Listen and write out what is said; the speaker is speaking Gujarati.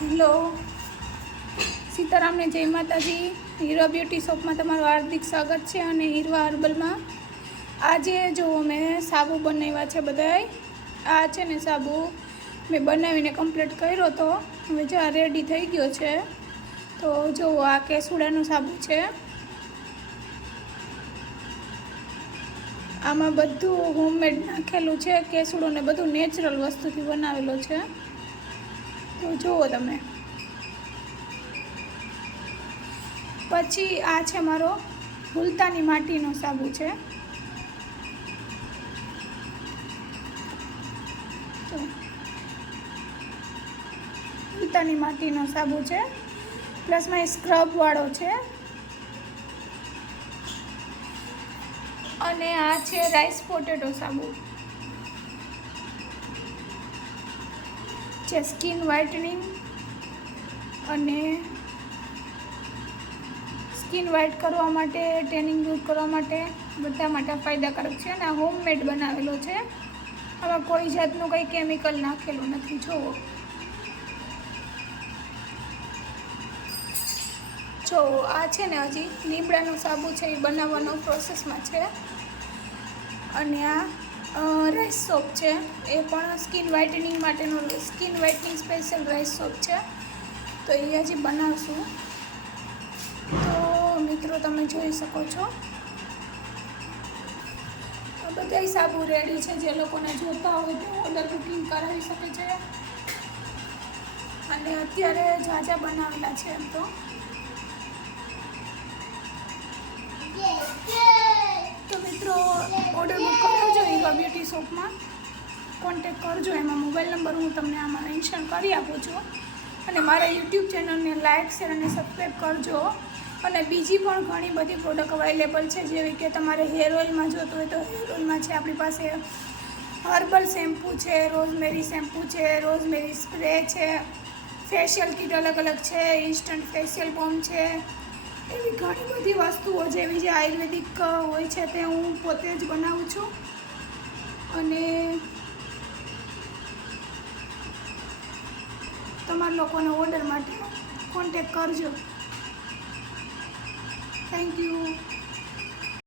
હેલો, સીતારામને જય માતાજી। હીરા બ્યુટી શોપમાં તમારું હાર્દિક સ્વાગત છે। અને હીરવા હર્બલમાં આજે જો મેં સાબુ બનાવ્યા છે બધાય। આ છે ને સાબુ મેં બનાવીને કમ્પ્લીટ કર્યો તો હવે જો આ રેડી થઈ ગયો છે। તો જો આ કેસુડાનો સાબુ છે। આમાં બધું હોમમેડ નાખેલું છે। કેસુડો ને બધું નેચરલ વસ્તુથી બનાવેલો છે। તો જુઓ તમે। પછી આ છે મારો મુલતાની માટીનો સાબુ છે। મુલતાની માટીનો સાબુ છે, પ્લસમાં સ્ક્રબ વાળો છે। અને આ છે રાઈસ પોટેટો સાબુ, જે સ્કિન વ્હાઇટનિંગ અને સ્કિન વ્હાઇટ કરવા માટે, ટેનિંગ દૂર કરવા માટે, બધા માટે ફાયદાકારક છે। અને આ હોમમેડ બનાવેલો છે, આમાં કોઈ જાતનું કંઈ કેમિકલ નાખેલું નથી। જુઓ જો આ છે ને હજી લીમડાનો સાબુ છે એ બનાવવાનો પ્રોસેસમાં છે। અને આ રાઈસ સોપ છે, એ પણ સ્કિન વ્હાઇટનિંગ માટેનો, skin whitening special rice soap છે। તો એ હજી બનાવશું। તો મિત્રો તમે જોઈ શકો છો આ બધા સાબુ રેડી છે। જે લોકોને જોતા હોય તો ઓર્ડર બુકિંગ કરાવી શકે છે। અને અત્યારે ઝાઝા બનાવેલા છે એમ તો મિત્રો ઓર્ડર બુક કરાવજો હીરા બ્યુટી શોપમાં, કોન્ટેક કરજો। એમાં મોબાઈલ નંબર હું તમને આમાં મેન્શન કરી આપું છું। અને મારા યુટ્યુબ ચેનલને લાઇક, શેર અને સબસ્ક્રાઈબ કરજો। અને બીજી પણ ઘણી બધી પ્રોડક્ટ અવેલેબલ છે, જેવી કે તમારે હેર ઓઇલમાં જોતું હોય તો હેર ઓઇલમાં છે આપણી પાસે, હર્બલ શેમ્પૂ છે, રોઝમેરી શેમ્પૂ છે, રોઝમેરી સ્પ્રે છે, ફેશિયલ કિટ અલગ અલગ છે, ઇન્સ્ટન્ટ ફેશિયલ બોમ્બ છે, એવી ઘણી બધી વસ્તુઓ જેવી જે આયુર્વેદિક હોય છે તે હું પોતે જ બનાવું છું। અને તમારા લોકોના ઓર્ડર માટે કોન્ટેક કરજો। Thank you.